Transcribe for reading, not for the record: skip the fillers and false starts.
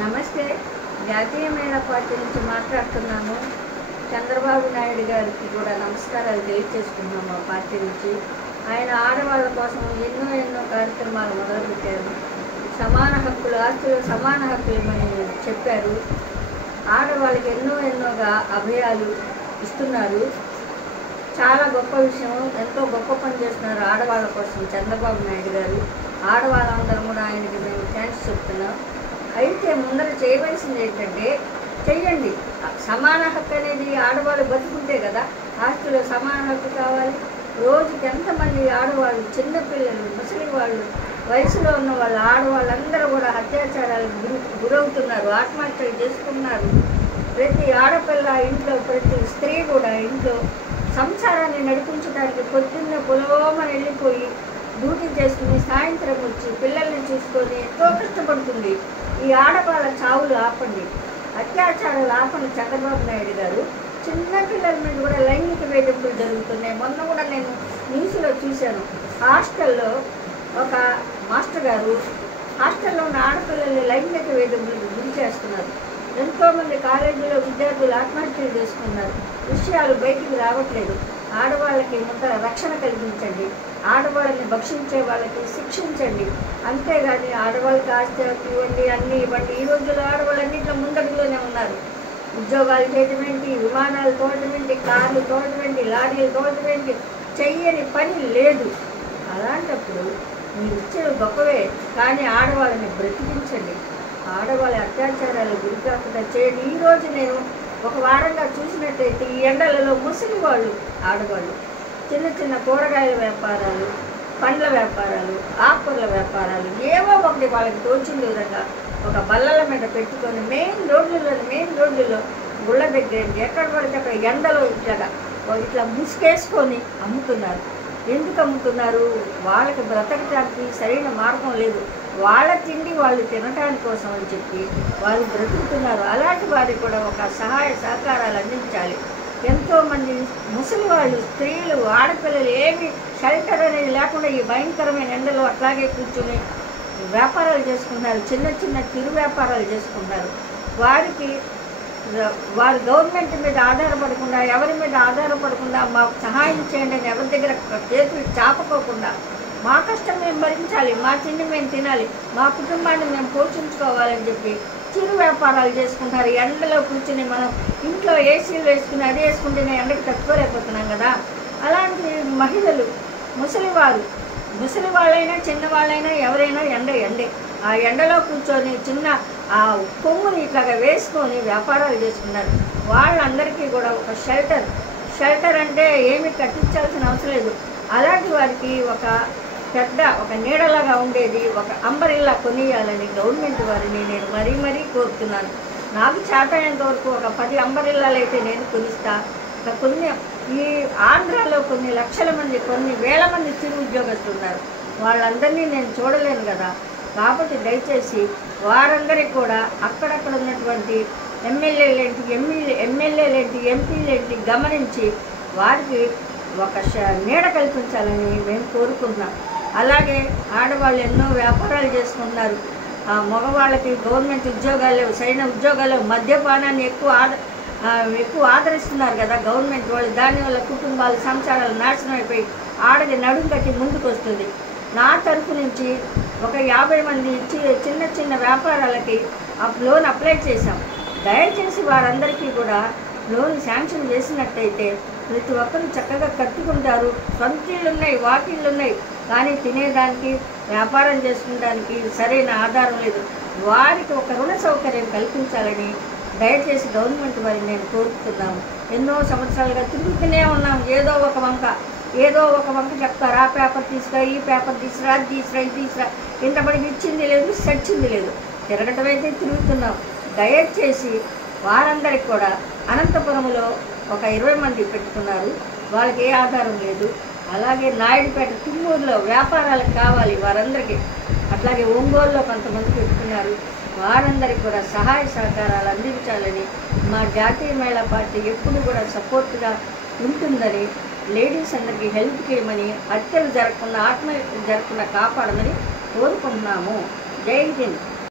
నమస్తే. జాతీయ మహిళా పార్టీ నుంచి మాట్లాడుతున్నాము. చంద్రబాబు నాయుడు గారికి కూడా నమస్కారాలు తెలియజేసుకున్నాము. మా పార్టీ నుంచి ఆయన ఆడవాళ్ళ కోసం ఎన్నో కార్యక్రమాలు మొదలుపెట్టారు. సమాన హక్కులు, ఆస్తులు సమాన హక్కులు చెప్పారు. ఆడవాళ్ళకి ఎన్నోగా అభయాలు ఇస్తున్నారు. చాలా గొప్ప విషయం. ఎంతో గొప్ప పని చేస్తున్నారు ఆడవాళ్ళ కోసం చంద్రబాబు నాయుడు గారు. ఆడవాళ్ళందరం కూడా ఆయనకి మేము థ్యాంక్స్ చెప్తున్నాం. అయితే ముందర చేయవలసింది ఏంటంటే, చెయ్యండి. సమాన హక్కు అనేది ఆడవాళ్ళు బతుకుంటే కదా ఆస్తిలో సమాన హక్కు కావాలి. రోజుకి ఎంతమంది ఆడవాళ్ళు, చిన్నపిల్లలు, ముసలి వాళ్ళు, వయసులో ఉన్న వాళ్ళు, ఆడవాళ్ళందరూ కూడా అత్యాచారాలకు గురవుతున్నారు, ఆత్మహత్యలు చేసుకున్నారు. ప్రతి ఆడపిల్ల ఇంట్లో, ప్రతి స్త్రీ కూడా ఇంట్లో సంసారాన్ని నడిపించడానికి పొద్దున్న పొలమని వెళ్ళిపోయి డ్యూటీ చేసుకుని సాయంత్రం వచ్చి పిల్లల్ని చూసుకొని ఎంతో కష్టపడుతుంది. ఈ ఆడవాళ్ళ చావులు ఆపండి, అత్యాచారాలు ఆపండి చంద్రబాబు నాయుడు గారు. చిన్న పిల్లల మీద కూడా లైంగిక వేధింపులు జరుగుతున్నాయి. మొన్న కూడా నేను న్యూస్లో చూశాను. హాస్టల్లో ఒక మాస్టర్ గారు హాస్టల్లో ఉన్న ఆడపిల్లల్ని లైంగిక వేధింపులకు గురి చేస్తున్నారు. ఎంతోమంది కాలేజీలో విద్యార్థులు ఆత్మహత్యలు చేసుకున్నారు. విషయాలు బయటికి రావట్లేదు. ఆడవాళ్ళకి ముందు రక్షణ కల్పించండి. ఆడవాళ్ళని భక్షించే వాళ్ళకి శిక్షించండి. అంతేగాని ఆడవాళ్ళకి ఆస్తి ఇవ్వండి, అన్నీ ఇవ్వండి. ఈ రోజుల్లో ఆడవాళ్ళు అన్నింటిలో ముందడుగులోనే ఉన్నారు. ఉద్యోగాలు చేయటం ఏంటి, విమానాలు తోడటం ఏంటి, కార్లు తోడటం ఏంటి, లారీలు తోడటం ఏంటి, చెయ్యని పని లేదు. అలాంటప్పుడు మీరు ఇచ్చేవి గొప్పవే, కానీ ఆడవాళ్ళని బ్రతికించండి. ఆడవాళ్ళ అత్యాచారాలు గురి కాకుండా చేయండి. ఈరోజు నేను ఒక వారంగా చూసినట్టయితే ఈ ఎండలలో ముసలి వాళ్ళు, ఆడవాళ్ళు చిన్న కూరగాయల వ్యాపారాలు, పండ్ల వ్యాపారాలు, ఆకుకూరల వ్యాపారాలు, ఏవో ఒకటి వాళ్ళకి తోచిన విధంగా ఒక బల్లల మీద పెట్టుకొని మెయిన్ రోడ్లలో గుళ్ళ దగ్గర ఎక్కడ పడితే అక్కడ ఎండలో ఇట్లా ముసుకేసుకొని అమ్ముతున్నారు. ఎందుకు అమ్ముతున్నారు? వాళ్ళకి బ్రతకటానికి సరైన మార్గం లేదు. వాళ్ళ తిండి వాళ్ళు తినటానికి కోసం అని చెప్పి వాళ్ళు బ్రతుకుతున్నారు. అలాంటి వారికి కూడా ఒక సహాయ సహకారాలు అందించాలి. ఎంతోమంది ముసలి వాళ్ళు, స్త్రీలు, ఆడపిల్లలు ఏమి షెల్టర్ అనేది లేకుండా ఈ భయంకరమైన ఎండలో అట్లాగే కూర్చొని వ్యాపారాలు చేసుకుంటున్నారు. చిన్న చిరు వ్యాపారాలు చేసుకుంటున్నారు. వారు గవర్నమెంట్ మీద ఆధారపడకుండా, ఎవరి మీద ఆధారపడకుండా మాకు సహాయం చేయండి అని ఎవరి దగ్గర చేతులు చాపకోకుండా మా కష్టం మేము భరించాలి, మా తిండి మేము తినాలి, మా కుటుంబాన్ని మేము పోషించుకోవాలని చెప్పి చిరు వ్యాపారాలు చేసుకుంటారు. ఎండలో కూర్చుని మనం ఇంట్లో ఏసీలు వేసుకుని అది వేసుకుంటేనే ఎండకి తట్టుకోలేకపోతున్నాం కదా. అలాంటి మహిళలు, ముసలి వాళ్ళైనా చిన్నవాళ్ళైనా ఎవరైనా ఎండే ఆ ఎండలో కూర్చొని చిన్న ఆ కొమ్ముని ఇట్లాగా వేసుకొని వ్యాపారాలు చేసుకున్నారు. వాళ్ళందరికీ కూడా ఒక షెల్టర్ అంటే ఏమి కట్టించాల్సిన అవసరం లేదు. అలాంటి వారికి ఒక నీడలాగా ఉండేది ఒక అంబరిల్లా కొనియాలని గవర్నమెంట్ వారిని నేను మరీ కోరుతున్నాను. నాకు చేతనంత వరకు ఒక 10 అంబరిల్లాలు అయితే నేను కొనిస్తా. ఈ ఆంధ్రాలో కొన్ని లక్షల మంది, కొన్ని వేల మంది చిరు ఉద్యోగస్తులు ఉన్నారు. వాళ్ళందరినీ నేను చూడలేను కదా. కాబట్టి దయచేసి వారందరికీ కూడా అక్కడక్కడ ఉన్నటువంటి ఎమ్మెల్యేలేంటి, ఎంపీలేంటి గమనించి వారికి ఒక నీడ కల్పించాలని మేము కోరుకుంటున్నాం. అలాగే ఆడవాళ్ళు ఎన్నో వ్యాపారాలు చేసుకుంటున్నారు. మగవాళ్ళకి గవర్నమెంట్ ఉద్యోగాలు లేవు, సరైన ఉద్యోగాలు, మద్యపానాన్ని ఎక్కువ ఆదరిస్తున్నారు కదా గవర్నమెంట్ వాళ్ళు. దానివల్ల కుటుంబాలు, సంసారాలు నాశనం అయిపోయి ఆడది నడుము కట్టి ముందుకు వస్తుంది. నా తరఫు నుంచి ఒక 50 మంది చిన్న వ్యాపారాలకి లోన్ అప్లై చేశాం. దయచేసి వారందరికీ కూడా లోన్ శాంక్షన్ చేసినట్టయితే ప్రతి ఒక్కరు చక్కగా కట్టుకుంటారు. సొంతీళ్ళు ఉన్నాయి, వాకిళ్ళు ఉన్నాయి, కానీ తినేదానికి, వ్యాపారం చేసుకోవడానికి సరైన ఆధారం లేదు. వారికి ఒక రుణ సౌకర్యం కల్పించాలని దయచేసి గవర్నమెంట్ వారిని నేను కోరుతున్నాము. ఎన్నో సంవత్సరాలుగా తిరుగుతూనే ఉన్నాం. ఏదో ఒక వంక చెప్తారు. ఆ పేపర్ తీసుకురా, ఈ పేపర్ తీసుకురా, అది తీసుకురా, ఇది తీసుకురా. ఇంతబడికి ఇచ్చింది లేదు, సచ్చింది లేదు. తిరగటం అయితే తిరుగుతున్నాం. దయచేసి వారందరికి కూడా అనంతపురంలో ఒక 20 మంది పెట్టుకున్నారు. వాళ్ళకి ఏ ఆధారం లేదు. అలాగే నాయుడుపేట, తిమ్మూరులో వ్యాపారాలకు కావాలి వారందరికీ. అట్లాగే ఒంగోలులో కొంతమంది పెట్టుకున్నారు. వారందరికీ కూడా సహాయ సహకారాలు అందించాలని మా జాతీయ మహిళా పార్టీ ఎప్పుడు కూడా సపోర్ట్గా ఉంటుందని, లేడీస్ అందరికీ హెల్ప్ చేయమని, హత్యలు జరగకుండా, ఆత్మహత్యలు జరగకుండా కాపాడమని కోరుకుంటున్నాము. జై హింద్.